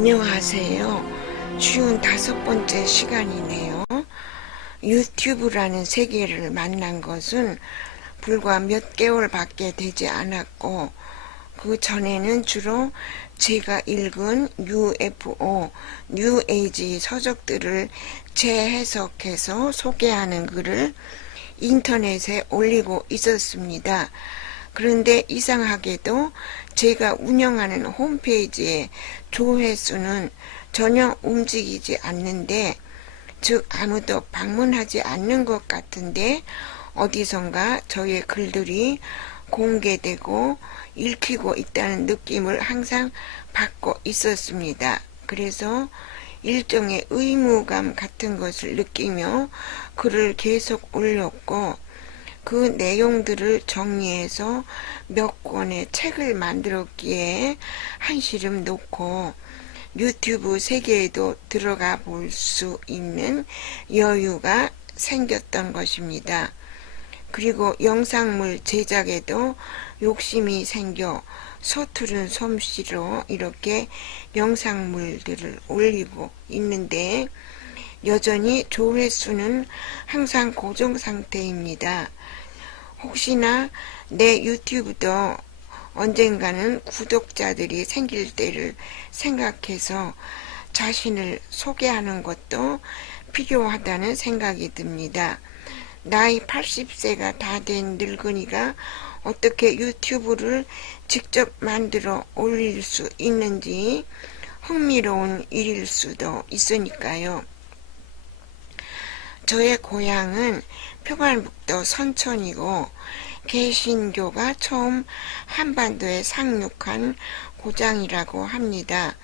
안녕하세요. 쉬운 5번째 시간이네요. 유튜브라는 세계를 만난 것은 불과 몇 개월밖에 되지 않았고, 그 전에는 주로 제가 읽은 UFO, 뉴에이지 서적들을 재해석해서 소개하는 글을 인터넷에 올리고 있었습니다. 그런데 이상하게도 제가 운영하는 홈페이지의 조회수는 전혀 움직이지 않는데, 즉 아무도 방문하지 않는 것 같은데 어디선가 저의 글들이 공개되고 읽히고 있다는 느낌을 항상 받고 있었습니다. 그래서 일종의 의무감 같은 것을 느끼며 글을 계속 올렸고, 그 내용들을 정리해서 몇 권의 책을 만들었기에 한시름 놓고 유튜브 세계에도 들어가 볼 수 있는 여유가 생겼던 것입니다. 그리고 영상물 제작에도 욕심이 생겨 서투른 솜씨로 이렇게 영상물들을 올리고 있는데, 여전히 조회수는 항상 고정 상태입니다. 혹시나 내 유튜브도 언젠가는 구독자들이 생길 때를 생각해서 자신을 소개하는 것도 필요하다는 생각이 듭니다. 나이 80세가 다 된 늙은이가 어떻게 유튜브를 직접 만들어 올릴 수 있는지 흥미로운 일일 수도 있으니까요. 저의 고향은 표관북도 선천이고, 개신교가 처음 한반도에 상륙한 고장이라고 합니다.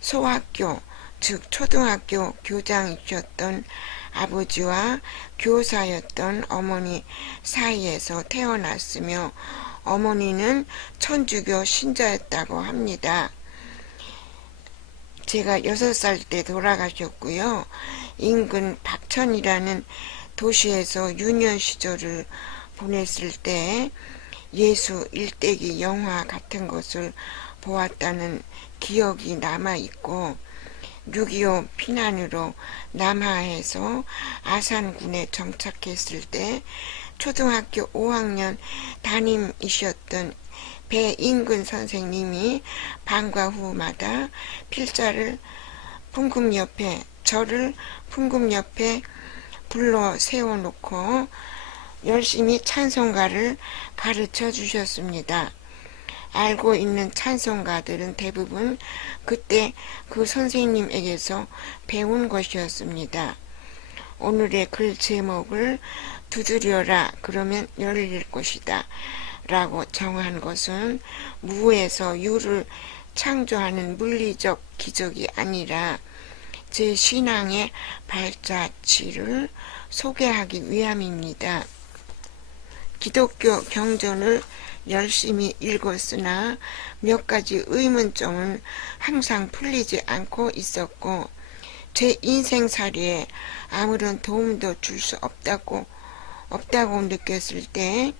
소학교, 즉 초등학교 교장이셨던 아버지와 교사였던 어머니 사이에서 태어났으며, 어머니는 천주교 신자였다고 합니다. 제가 6살 때 돌아가셨고요. 인근 박천이라는 도시에서 유년 시절을 보냈을 때 예수 일대기 영화 같은 것을 보았다는 기억이 남아있고, 6.25 피난으로 남하에서 아산군에 정착했을 때 초등학교 5학년 담임이셨던 배인근 선생님이 방과 후마다 필자를 저를 풍금 옆에 불러 세워놓고 열심히 찬송가를 가르쳐 주셨습니다. 알고 있는 찬송가들은 대부분 그때 그 선생님에게서 배운 것이었습니다. 오늘의 글 제목을 두드려라 그러면 열릴 것이다 라고 정한 것은 무에서 유를 창조하는 물리적 기적이 아니라 제 신앙의 발자취를 소개하기 위함입니다. 기독교 경전을 열심히 읽었으나 몇 가지 의문점은 항상 풀리지 않고 있었고, 제 인생살이에 아무런 도움도 줄 수 없다고 느꼈을 때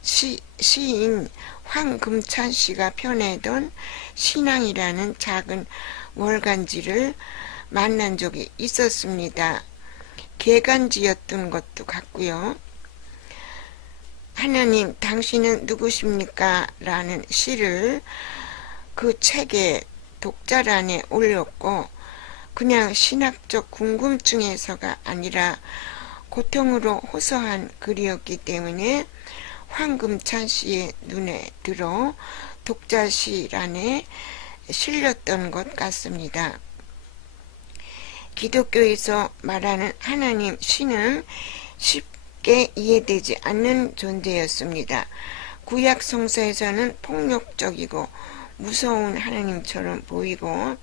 시인 황금찬 씨가 펴내던 신앙이라는 작은 월간지를 만난 적이 있었습니다. 개간지였던 것도 같고요. 하나님, 당신은 누구십니까? 라는 시를 그 책의 독자란에 올렸고, 그냥 신학적 궁금증에서가 아니라 고통으로 호소한 글이었기 때문에 황금찬 씨의 눈에 들어 독자시란에 실렸던 것 같습니다. 기독교에서 말하는 하나님, 신은 쉽게 이해되지 않는 존재였습니다. 구약 성서에서는 폭력적이고 무서운 하나님처럼 보이고,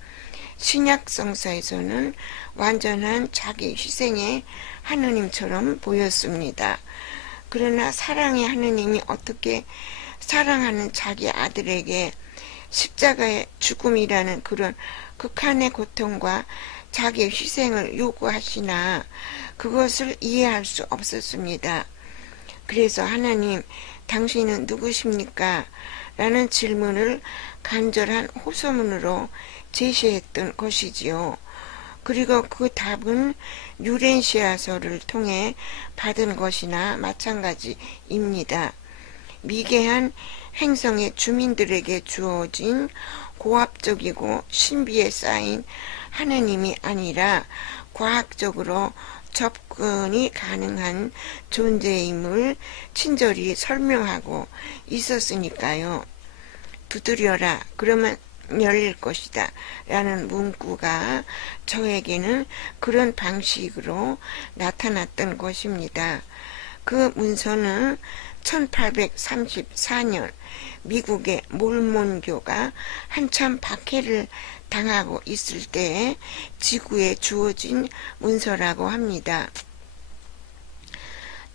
신약 성서에서는 완전한 자기 희생의 하나님처럼 보였습니다. 그러나 사랑의 하나님이 어떻게 사랑하는 자기 아들에게 십자가의 죽음이라는 그런 극한의 고통과 자기 희생을 요구하시나, 그것을 이해할 수 없었습니다. 그래서 하나님, 당신은 누구십니까? 라는 질문을 간절한 호소문으로 제시했던 것이지요. 그리고 그 답은 유렌시아서를 통해 받은 것이나 마찬가지입니다. 미개한 행성의 주민들에게 주어진 고압적이고 신비에 쌓인 하느님이 아니라 과학적으로 접근이 가능한 존재임을 친절히 설명하고 있었으니까요. 두드려라, 그러면 열릴 것이다 라는 문구가 저에게는 그런 방식으로 나타났던 것입니다. 그 문서는 1834년 미국의 몰몬교가 한참 박해를 당하고 있을 때에 지구에 주어진 문서라고 합니다.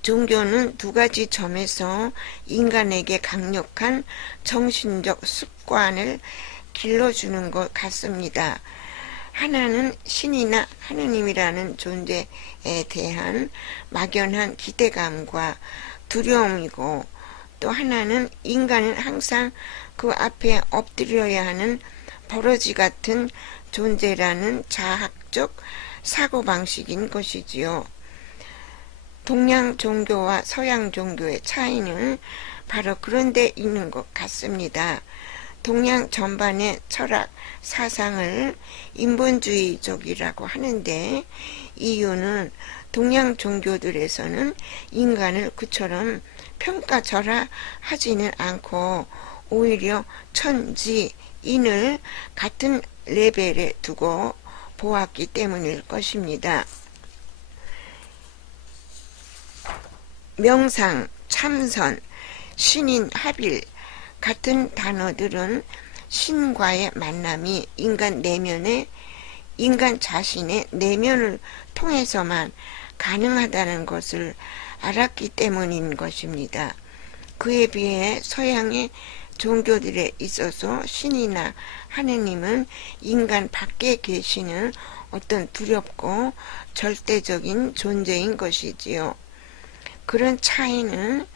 종교는 두 가지 점에서 인간에게 강력한 정신적 습관을 길러주는 것 같습니다. 하나는 신이나 하느님이라는 존재에 대한 막연한 기대감과 두려움이고, 또 하나는 인간은 항상 그 앞에 엎드려야 하는 버러지 같은 존재라는 자학적 사고방식인 것이지요. 동양 종교와 서양 종교의 차이는 바로 그런 데 있는 것 같습니다. 동양 전반의 철학 사상을 인본주의적이라고 하는데, 이유는 동양 종교들에서는 인간을 그처럼 평가절하하지는 않고 오히려 천지, 인을 같은 레벨에 두고 보았기 때문일 것입니다. 명상, 참선, 신인, 합일 같은 단어들은 신과의 만남이 인간 자신의 내면을 통해서만 가능하다는 것을 알았기 때문인 것입니다. 그에 비해 서양의 종교들에 있어서 신이나 하느님은 인간 밖에 계시는 어떤 두렵고 절대적인 존재인 것이지요. 그런 차이는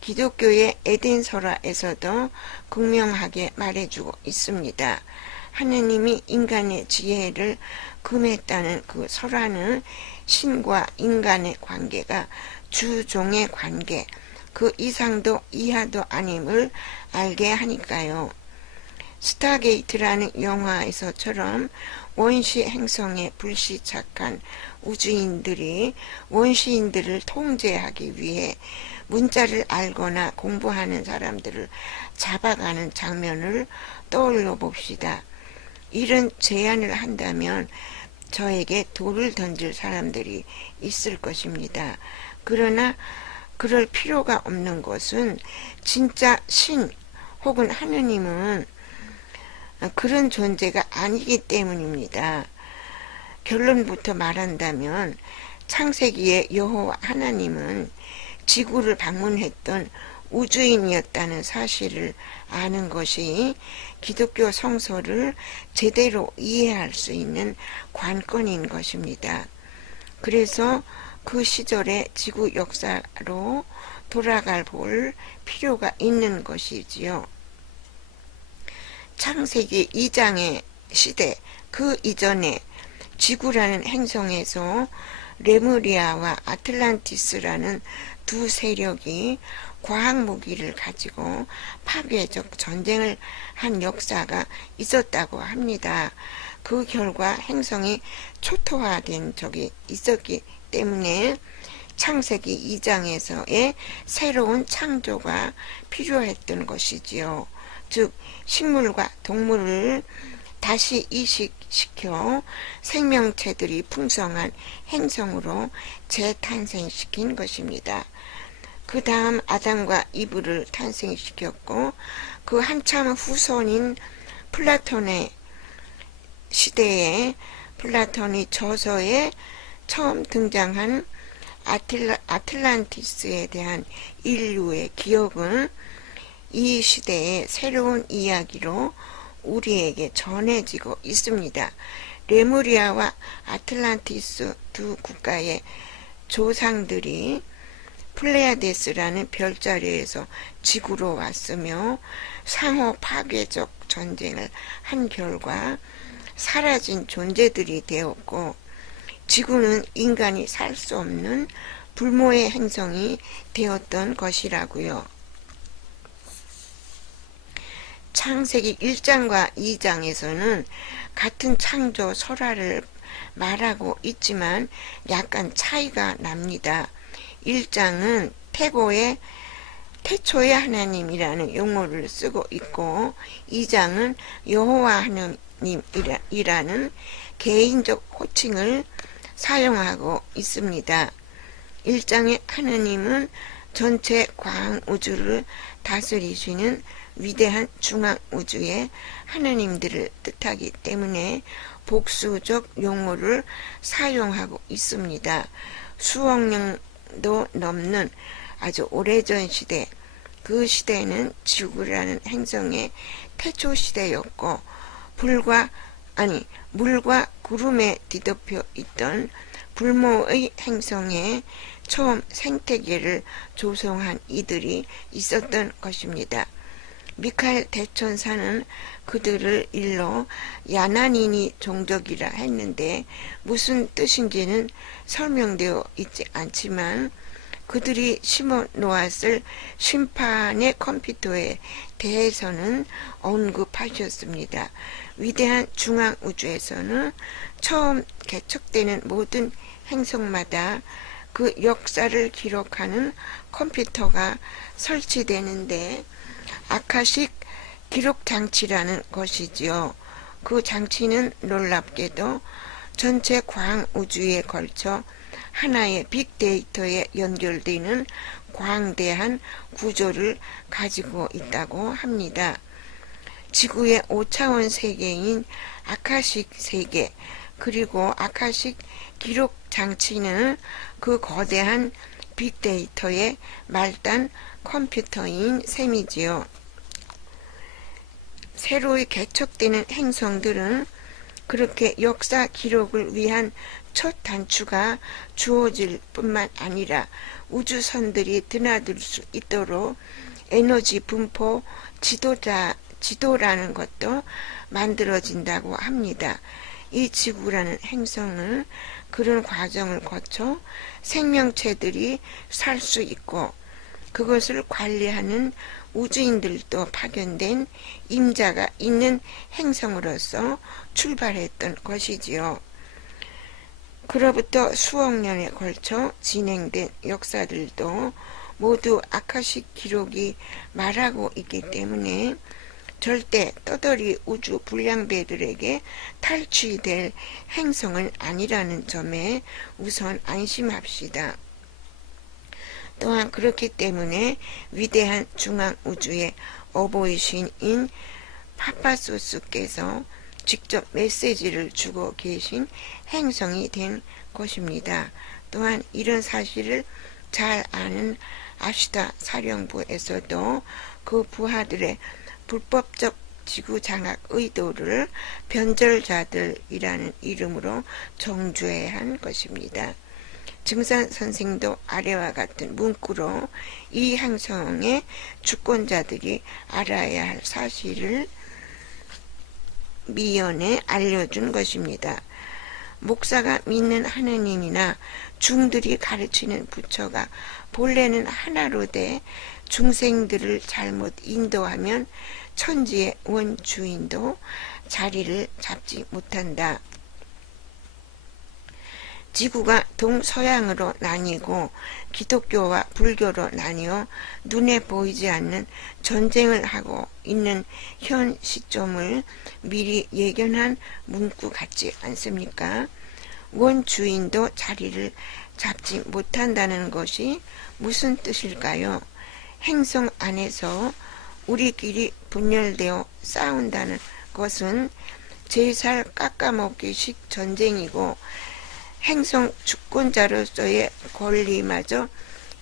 기독교의 에덴설화에서도 극명하게 말해주고 있습니다. 하느님이 인간의 지혜를 금했다는 그 설화는 신과 인간의 관계가 주종의 관계, 그 이상도 이하도 아님을 알게 하니까요. 스타게이트라는 영화에서처럼 원시 행성에 불시착한 우주인들이 원시인들을 통제하기 위해 문자를 알거나 공부하는 사람들을 잡아가는 장면을 떠올려 봅시다. 이런 제안을 한다면 저에게 돌을 던질 사람들이 있을 것입니다. 그러나 그럴 필요가 없는 것은 진짜 신 혹은 하느님은 그런 존재가 아니기 때문입니다. 결론부터 말한다면 창세기의 여호와 하나님은 지구를 방문했던 우주인이었다는 사실을 아는 것이 기독교 성서를 제대로 이해할 수 있는 관건인 것입니다. 그래서 그 시절의 지구 역사로 돌아갈 볼 필요가 있는 것이지요. 창세기 2장의 시대, 그 이전에 지구라는 행성에서 레무리아와 아틀란티스라는 두 세력이 과학 무기를 가지고 파괴적 전쟁을 한 역사가 있었다고 합니다. 그 결과 행성이 초토화된 적이 있었기 때문에 창세기 2장에서의 새로운 창조가 필요했던 것이지요. 즉 식물과 동물을 다시 이식시켜 생명체들이 풍성한 행성으로 재탄생시킨 것입니다. 그 다음 아담과 이브를 탄생시켰고, 그 한참 후손인 플라톤의 시대에 플라톤이 저서에 처음 등장한 아틀란티스에 대한 인류의 기억은 이 시대의 새로운 이야기로 우리에게 전해지고 있습니다. 레무리아와 아틀란티스 두 국가의 조상들이 플레야데스라는 별자리에서 지구로 왔으며 상호 파괴적 전쟁을 한 결과 사라진 존재들이 되었고, 지구는 인간이 살 수 없는 불모의 행성이 되었던 것이라고요. 창세기 1장과 2장에서는 같은 창조 설화를 말하고 있지만 약간 차이가 납니다. 1장은 태초의 하나님이라는 용어를 쓰고 있고, 2장은 여호와 하나님이라는 개인적 호칭을 사용하고 있습니다. 1장의 하나님은 전체 광우주를 다스리시는 위대한 중앙우주의 하나님들을 뜻하기 때문에 복수적 용어를 사용하고 있습니다. 수억 년도 넘는 아주 오래전 시대, 그 시대는 지구라는 행성의 태초 시대였고, 물과 구름에 뒤덮여 있던 불모의 행성에 처음 생태계를 조성한 이들이 있었던 것입니다. 미카엘 대천사는 그들을 일러 야나니니 종족이라 했는데 무슨 뜻인지는 설명되어 있지 않지만, 그들이 심어 놓았을 심판의 컴퓨터에 대해서는 언급하셨습니다. 위대한 중앙우주에서는 처음 개척되는 모든 행성마다 그 역사를 기록하는 컴퓨터가 설치되는데, 아카식 기록 장치라는 것이지요. 그 장치는 놀랍게도 전체 광우주에 걸쳐 하나의 빅데이터에 연결되는 광대한 구조를 가지고 있다고 합니다. 지구의 5차원 세계인 아카식 세계, 그리고 아카식 기록 장치는 그 거대한 빅데이터의 말단 컴퓨터인 셈이지요. 새로이 개척되는 행성들은 그렇게 역사 기록을 위한 첫 단추가 주어질 뿐만 아니라 우주선들이 드나들 수 있도록 에너지 분포 지도라는 것도 만들어진다고 합니다. 이 지구라는 행성은 그런 과정을 거쳐 생명체들이 살 수 있고, 그것을 관리하는 우주인들도 파견된 임자가 있는 행성으로서 출발했던 것이지요. 그로부터 수억 년에 걸쳐 진행된 역사들도 모두 아카식 기록이 말하고 있기 때문에 절대 떠돌이 우주 불량배들에게 탈취될 행성은 아니라는 점에 우선 안심합시다. 또한 그렇기 때문에 위대한 중앙우주의 어보이신인 파파소스께서 직접 메시지를 주고 계신 행성이 된 것입니다. 또한 이런 사실을 잘 아는 아시다 사령부에서도 그 부하들의 불법적 지구 장악 의도를 변절자들이라는 이름으로 정죄해야 한 것입니다. 증산 선생도 아래와 같은 문구로 이 행성의 주권자들이 알아야 할 사실을 미연에 알려준 것입니다. 목사가 믿는 하느님이나 중들이 가르치는 부처가 본래는 하나로 돼 중생들을 잘못 인도하면 천지의 원주인도 자리를 잡지 못한다. 지구가 동서양으로 나뉘고 기독교와 불교로 나뉘어 눈에 보이지 않는 전쟁을 하고 있는 현 시점을 미리 예견한 문구 같지 않습니까? 원주인도 자리를 잡지 못한다는 것이 무슨 뜻일까요? 행성 안에서 우리끼리 분열되어 싸운다는 것은 제살 깎아먹기식 전쟁이고, 행성 주권자로서의 권리마저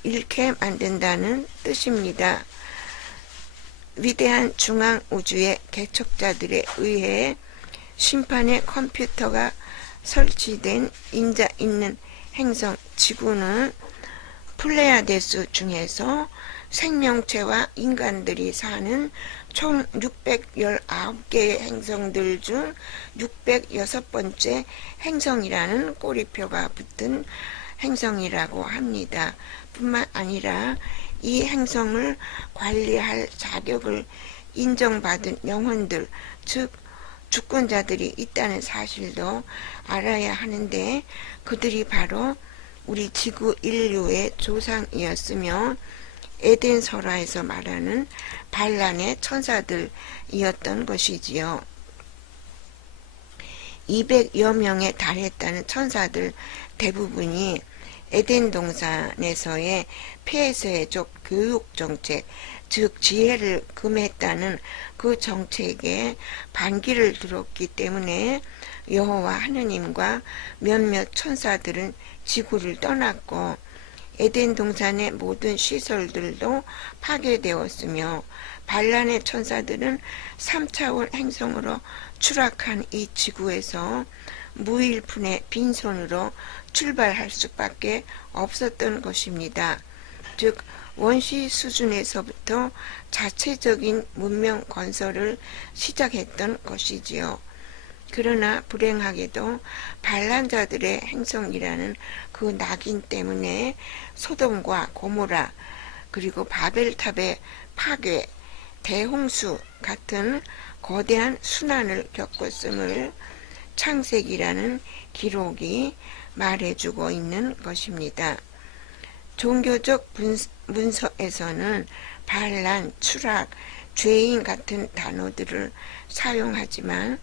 잃게 만든다는 뜻입니다. 위대한 중앙우주의 개척자들에 의해 심판의 컴퓨터가 설치된 인자 있는 행성 지구는 플레야데스 중에서 생명체와 인간들이 사는 총 619개의 행성들 중 606번째 행성이라는 꼬리표가 붙은 행성이라고 합니다. 뿐만 아니라 이 행성을 관리할 자격을 인정받은 영혼들, 즉 주권자들이 있다는 사실도 알아야 하는데, 그들이 바로 우리 지구 인류의 조상이었으며 에덴 설화에서 말하는 반란의 천사들이었던 것이지요. 200여 명에 달했다는 천사들 대부분이 에덴 동산에서의 폐쇄적 교육 정책, 즉 지혜를 금했다는 그 정책에 반기를 들었기 때문에 여호와 하느님과 몇몇 천사들은 지구를 떠났고 에덴 동산의 모든 시설들도 파괴되었으며 반란의 천사들은 3차원 행성으로 추락한 이 지구에서 무일푼의 빈손으로 출발할 수밖에 없었던 것입니다. 즉 원시 수준에서부터 자체적인 문명 건설을 시작했던 것이지요. 그러나 불행하게도 반란자들의 행성이라는 그 낙인 때문에 소돔과 고모라, 그리고 바벨탑의 파괴, 대홍수 같은 거대한 순환을 겪었음을 창세기라는 기록이 말해주고 있는 것입니다. 종교적 문서에서는 반란, 추락, 죄인 같은 단어들을 사용하지만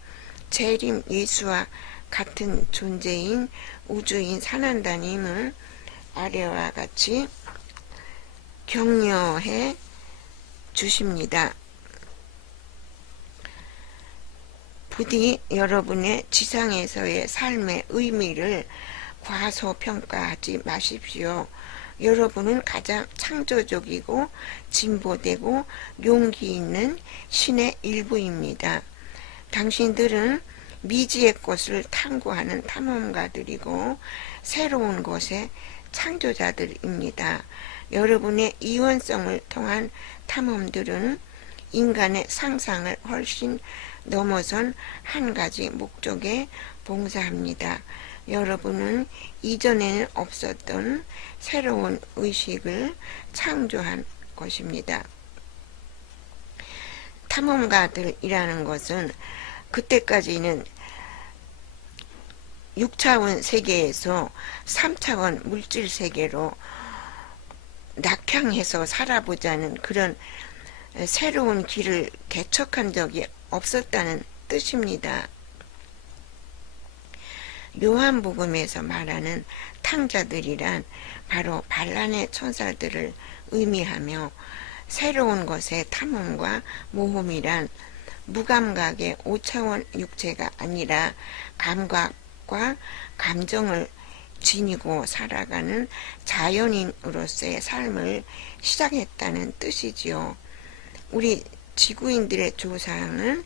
재림 예수와 같은 존재인 우주인 사난다님을 아래와 같이 격려해 주십니다. 부디 여러분의 지상에서의 삶의 의미를 과소평가하지 마십시오. 여러분은 가장 창조적이고 진보되고 용기 있는 신의 일부입니다. 당신들은 미지의 것을 탐구하는 탐험가들이고 새로운 것의 창조자들입니다. 여러분의 이원성을 통한 탐험들은 인간의 상상을 훨씬 넘어선 한 가지 목적에 봉사합니다. 여러분은 이전에는 없었던 새로운 의식을 창조한 것입니다. 탐험가들이라는 것은 그때까지는 6차원 세계에서 3차원 물질 세계로 낙향해서 살아보자는 그런 새로운 길을 개척한 적이 없었다는 뜻입니다. 요한복음에서 말하는 탕자들이란 바로 반란의 천사들을 의미하며, 새로운 것의 탐험과 모험이란 무감각의 5차원 육체가 아니라 감각과 감정을 지니고 살아가는 자연인으로서의 삶을 시작했다는 뜻이지요. 우리 지구인들의 조상은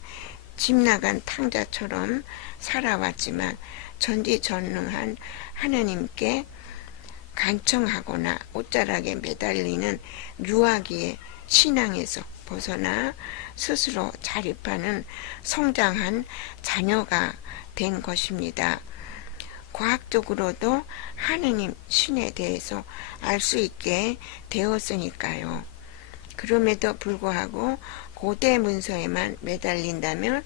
집 나간 탕자처럼 살아왔지만 전지전능한 하느님께 간청하거나 옷자락에 매달리는 유아기의 신앙에서 벗어나 스스로 자립하는 성장한 자녀가 된 것입니다. 과학적으로도 하느님 신에 대해서 알 수 있게 되었으니까요. 그럼에도 불구하고 고대 문서에만 매달린다면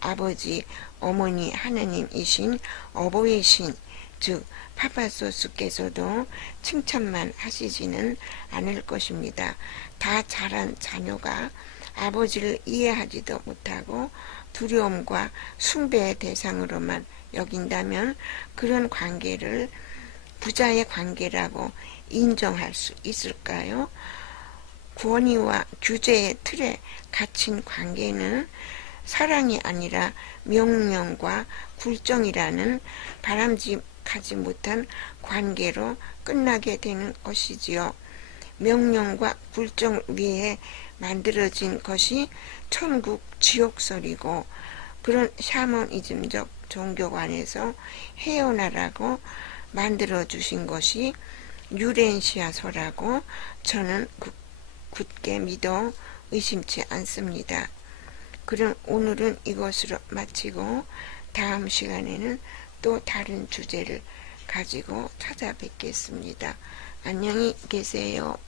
아버지, 어머니 하느님이신 어버이신, 즉 파파소스께서도 칭찬만 하시지는 않을 것입니다. 다 자란 자녀가 아버지를 이해하지도 못하고 두려움과 숭배의 대상으로만 여긴다면 그런 관계를 부자의 관계라고 인정할 수 있을까요? 권위와 규제의 틀에 갇힌 관계는 사랑이 아니라 명령과 굴정이라는 바람직하지 못한 관계로 끝나게 되는 것이지요. 명령과 굴정 위에 만들어진 것이 천국 지옥설이고, 그런 샤머니즘적 종교관에서 헤어나라고 만들어 주신 것이 유렌시아소라고 저는 굳게 믿어 의심치 않습니다. 그럼 오늘은 이것으로 마치고 다음 시간에는 또 다른 주제를 가지고 찾아뵙겠습니다. 안녕히 계세요.